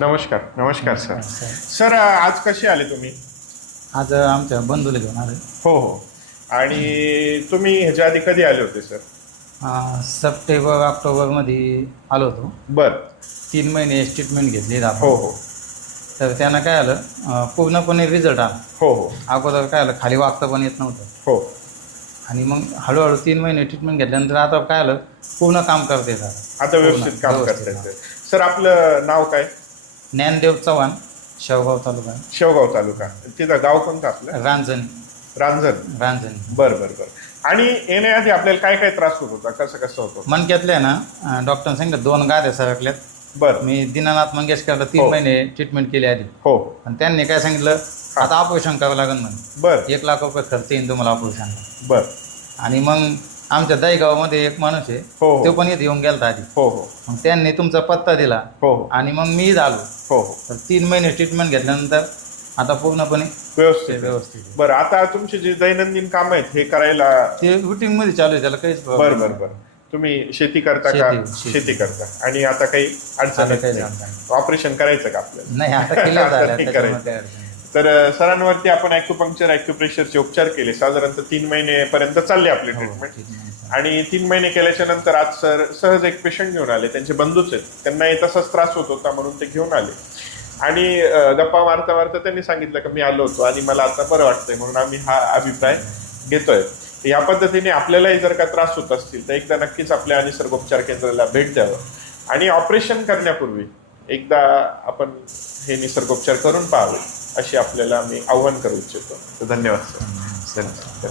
नमस्कार नमस्कार sir. Sir sir आज कसे आले तुम्ही? आज आमच्या बंधूला घेऊन आले. हो हो. आणि तुम्ही ह्याच्या आधी कधी आले होते सर? सप्टेंबर ऑक्टोबरमध्ये आलो होतो. बर. 3 महिने ट्रीटमेंट घेतली हो आपण. हो तर त्यांना काय आलं, पूर्णपणे रिझल्ट आला. हो हो अगोदर काय आलं, खाली वागता पण येत नव्हतं. हो. आणि मग हळूहळू 3 महिने ट्रीटमेंट घेतल्यानंतर आता काय आलं, पूर्ण काम करता येत आता व्यवस्थित काम करताय सर. आपलं नाव काय? ज्ञानदेव चव्हाण, शेवगाव तालुका, शेवगाव तालुका. तिथं गाव कोणतं आपलं? रांजणी. रांजण. बर बर बर. आणि येण्याआधी आपल्याला काय काय त्रास होत होता, कसं कसं होत होतं? मणक्यातल्या ना, डॉक्टरांनी सांगितलं 2 गाद्या सरकल्यात. बर. मी दीनानाथ मंगेशकरला 3 हो. महिने ट्रीटमेंट केली आधी. हो. आणि त्यांनी काय सांगितलं, आता ऑपरेशन करावं लागेल म्हणे. बर 1 लाख रुपये खर्च येईल तुम्हाला ऑपरेशनला. बर. आणि मग आमच्या दहीगावामध्ये एक माणूस आहे, हो हो तो पण इथे येऊन गेला आधी. हो हो मग त्यांनी तुमचा पत्ता दिला हो हो आणि मग मी झालो. हो हो. तर 3 महिने ट्रीटमेंट घेतल्यानंतर आता पूर्णपणे व्यवस्थित. व्यवस्थित आहे. बरं, आता तुमचे जे दैनंदिन काम आहेत हे करायला. ते रुटीनमध्ये चालू आहे, त्याला काहीच बर problem बर नाही. बर. तुम्ही शेती करता का? शेती. शेती करता. आणि आता काही आता अडचण काही नाही? अडचण नाही. ऑपरेशन करायचं का आपल्याला? नाही, आता केलं आता झालं नाही त्याच्यामुळे करायचं. काही अडचण नाही. तर सरांवरती आपण ॲक्युपंक्चर ॲक्युप्रेशरचे उपचार केले. साधारणतः 3 महिनेपर्यंत चालले आपली हो, ट्रीटमेंट. treatment. आणि 3 महिने केल्याच्या नंतर आज सर सहज एक पेशंट घेऊन आले. त्यांचे बंधूच आहेत, त्यांनाही तसाच त्रास होत होता म्हणून ते घेऊन आले. आणि गप्पा मारता मारता त्यांनी सांगितलं की मी आलो होतो आणि मला आता बरं वाटतंय, म्हणून आम्ही हा अभिप्राय घेतोय. या पद्धतीने आपल्यालाही जर का त्रास होत असतील तर एकदा नक्कीच आपल्या निसर्गोपचार केंद्राला भेट द्यावं. आणि ऑपरेशन करण्यापूर्वी एकदा आपण हे निसर्गोपचार करून पाहावे, अशी आपल्याला मी आव्हान करू इच्छितो. तर धन्यवाद सर. सर